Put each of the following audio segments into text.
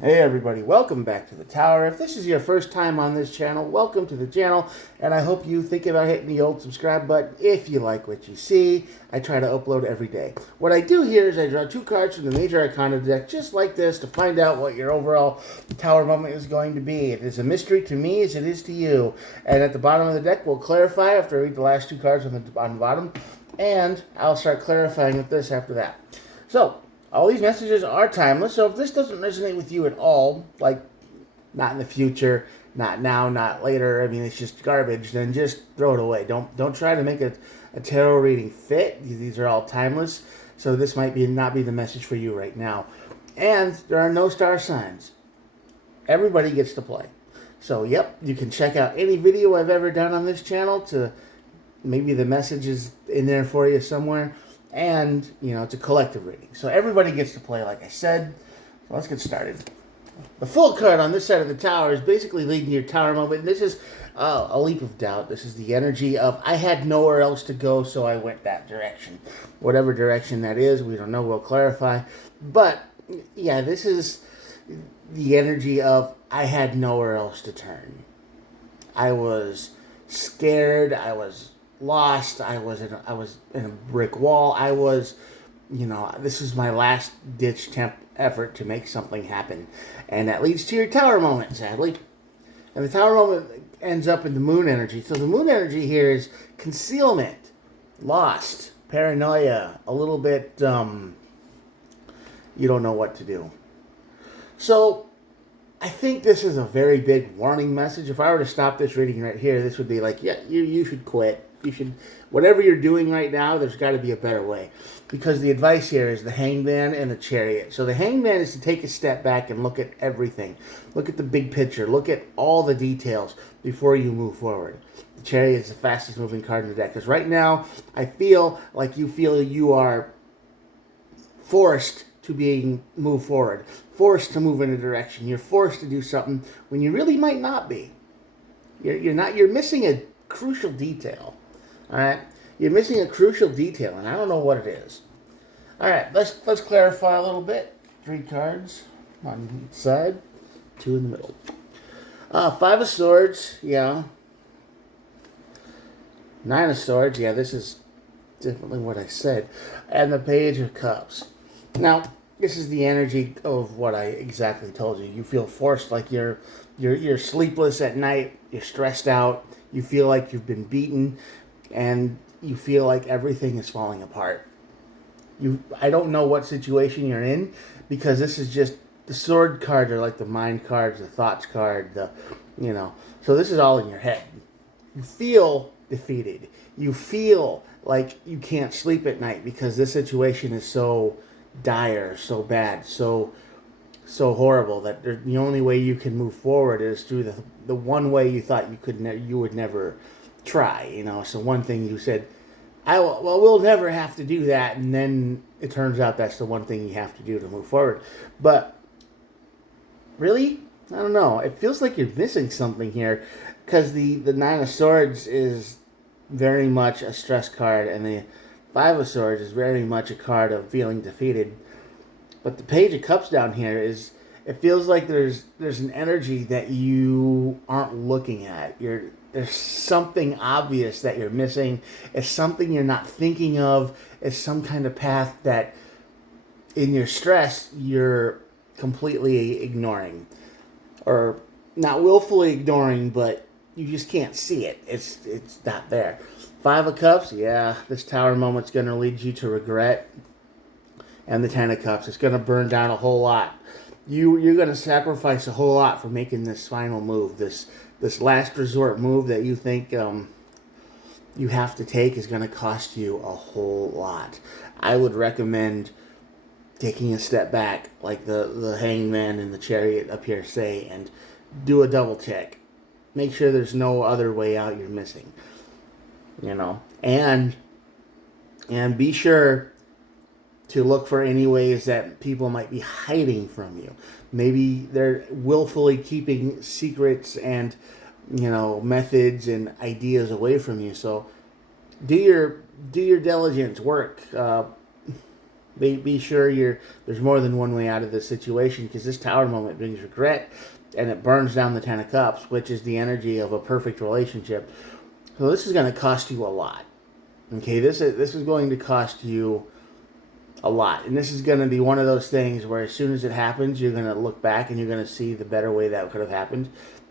Hey everybody, welcome back to the tower. If this is your first time on this channel, welcome to the channel, and I hope you think about hitting the old subscribe button if you like what you see. I try to upload every day. What I do here is I draw two cards from the Major Arcana deck, just like this, to find out what your overall tower moment is going to be. It is a mystery to me as it is to you. And at the bottom of the deck, we'll clarify after I read the last two cards on the bottom, and I'll start clarifying with this after that. So, all these messages are timeless, so if this doesn't resonate with you at all, like not in the future, not now, not later, I mean it's just garbage, then just throw it away. Don't try to make a tarot reading fit. These are all timeless, so this might not be the message for you right now. And there are no star signs. Everybody gets to play. So yep, you can check out any video I've ever done on this channel to maybe the message is in there for you somewhere. And, it's a collective reading. So everybody gets to play, like I said. So let's get started. The full card on this side of the tower is basically leading your tower moment. This is a leap of doubt. This is the energy of, I had nowhere else to go, so I went that direction. Whatever direction that is, we don't know. We'll clarify. But, yeah, this is the energy of, I had nowhere else to turn. I was scared. I was lost. I was in a brick wall. I was, this is my last ditch effort to make something happen, and that leads to your tower moment, sadly. And the tower moment ends up in the moon energy. So the moon energy here is concealment, lost, paranoia, a little bit. You don't know what to do. So I think this is a very big warning message. If I were to stop this reading right here, this would be like, yeah, you should quit. You should, whatever you're doing right now, there's got to be a better way. Because the advice here is the Hangman and the Chariot. So the Hangman is to take a step back and look at everything. Look at the big picture. Look at all the details before you move forward. The Chariot is the fastest moving card in the deck. Because right now, I feel like you are forced to move forward. Forced to move in a direction. You're forced to do something when you really might not be. You're missing a crucial detail. All right, you're missing a crucial detail, and I don't know what it is. All right, let's clarify a little bit. 3 cards on each side, 2 in the middle. 5 of Swords, yeah. 9 of Swords, yeah. This is definitely what I said, and the Page of Cups. Now, this is the energy of what I exactly told you. You feel forced, like you're sleepless at night. You're stressed out. You feel like you've been beaten. And you feel like everything is falling apart. I don't know what situation you're in, because this is just, the sword cards are like the mind cards, the thoughts card, so this is all in your head. You feel defeated. You feel like you can't sleep at night because this situation is so dire, so bad, so horrible that the only way you can move forward is through the one way you thought you would never try. So one thing you said, we'll never have to do that, and then it turns out that's the one thing you have to do to move forward. But really, I don't know. It feels like you're missing something here, because the 9 of Swords is very much a stress card, and the 5 of Swords is very much a card of feeling defeated. But the Page of Cups down here is, it feels like there's an energy that you aren't looking at. There's something obvious that you're missing. It's something you're not thinking of. It's some kind of path that, in your stress, you're completely ignoring. Or not willfully ignoring, but you just can't see it. It's not there. 5 of Cups, yeah, this tower moment's going to lead you to regret. And the 10 of Cups, it's going to burn down a whole lot. You're going to sacrifice a whole lot for making this final move. This last resort move that you think you have to take is going to cost you a whole lot. I would recommend taking a step back, like the Hangman and the Chariot up here say, and do a double check. Make sure there's no other way out you're missing. And be sure to look for any ways that people might be hiding from you. Maybe they're willfully keeping secrets and, methods and ideas away from you. So do your diligence work. Be sure there's more than one way out of this situation, because this Tower moment brings regret, and it burns down the Ten of Cups, which is the energy of a perfect relationship. So this is going to cost you a lot. Okay, this is going to cost you a lot. And this is going to be one of those things where as soon as it happens, you're going to look back and you're going to see the better way that could have happened.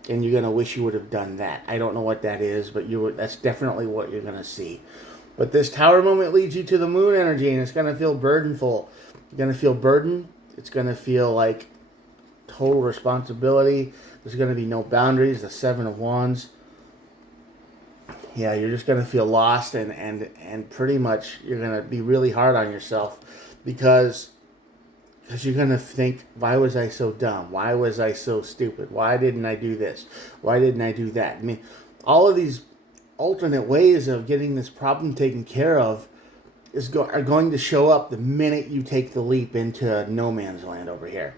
And you're going to wish you would have done that. I don't know what that is, but that's definitely what you're going to see. But this Tower moment leads you to the Moon energy, and it's going to feel burdenful. You're going to feel burden. It's going to feel like total responsibility. There's going to be no boundaries. The Seven of Wands. Yeah, you're just going to feel lost, and pretty much you're going to be really hard on yourself because you're going to think, why was I so dumb? Why was I so stupid? Why didn't I do this? Why didn't I do that? I mean, all of these alternate ways of getting this problem taken care of are going to show up the minute you take the leap into no man's land over here.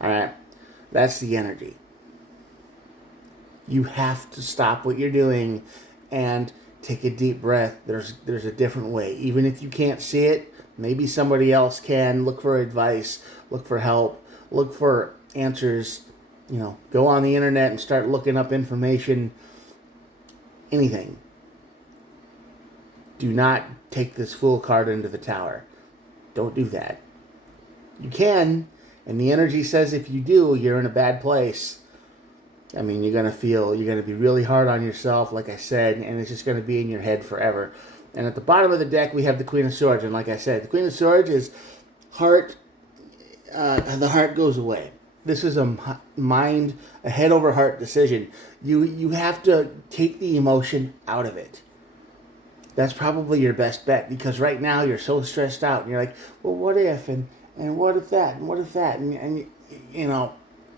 All right? That's the energy. You have to stop what you're doing and take a deep breath. There's a different way. Even if you can't see it, maybe somebody else can. Look for advice. Look for help. Look for answers. Go on the internet and start looking up information. Anything. Do not take this Fool card into the Tower. Don't do that. You can, and the energy says if you do, you're in a bad place. I mean, you're going to be really hard on yourself, like I said, and it's just going to be in your head forever. And at the bottom of the deck, we have the Queen of Swords. And like I said, the Queen of Swords is heart, the heart goes away. This is a head over heart decision. You have to take the emotion out of it. That's probably your best bet, because right now you're so stressed out. And you're like, well, what if, and what if that, and what if that? And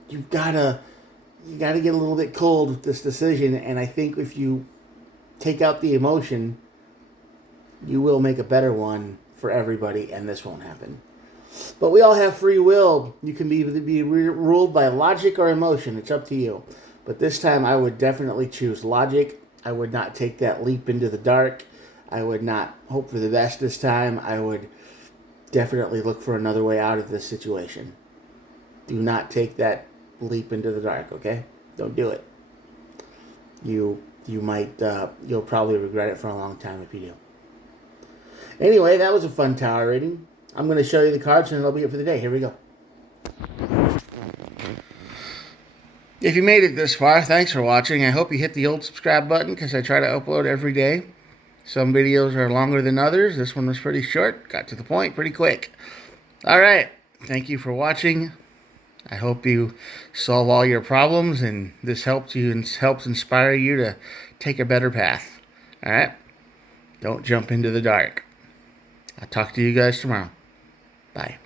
you've got to... You got to get a little bit cold with this decision, and I think if you take out the emotion, you will make a better one for everybody, and this won't happen. But we all have free will. You can be ruled by logic or emotion. It's up to you. But this time, I would definitely choose logic. I would not take that leap into the dark. I would not hope for the best this time. I would definitely look for another way out of this situation. Do not take that leap into the dark, okay? Don't do it. You'll probably regret it for a long time if you do. Anyway, that was a fun Tower reading. I'm going to show you the cards, and that'll be it for the day. Here we go. If you made it this far, thanks for watching. I hope you hit the old subscribe button, because I try to upload every day. Some videos are longer than others. This one was pretty short. Got to the point pretty quick. All right. Thank you for watching. I hope you solve all your problems, and this helps you and helps inspire you to take a better path. All right? Don't jump into the dark. I'll talk to you guys tomorrow. Bye.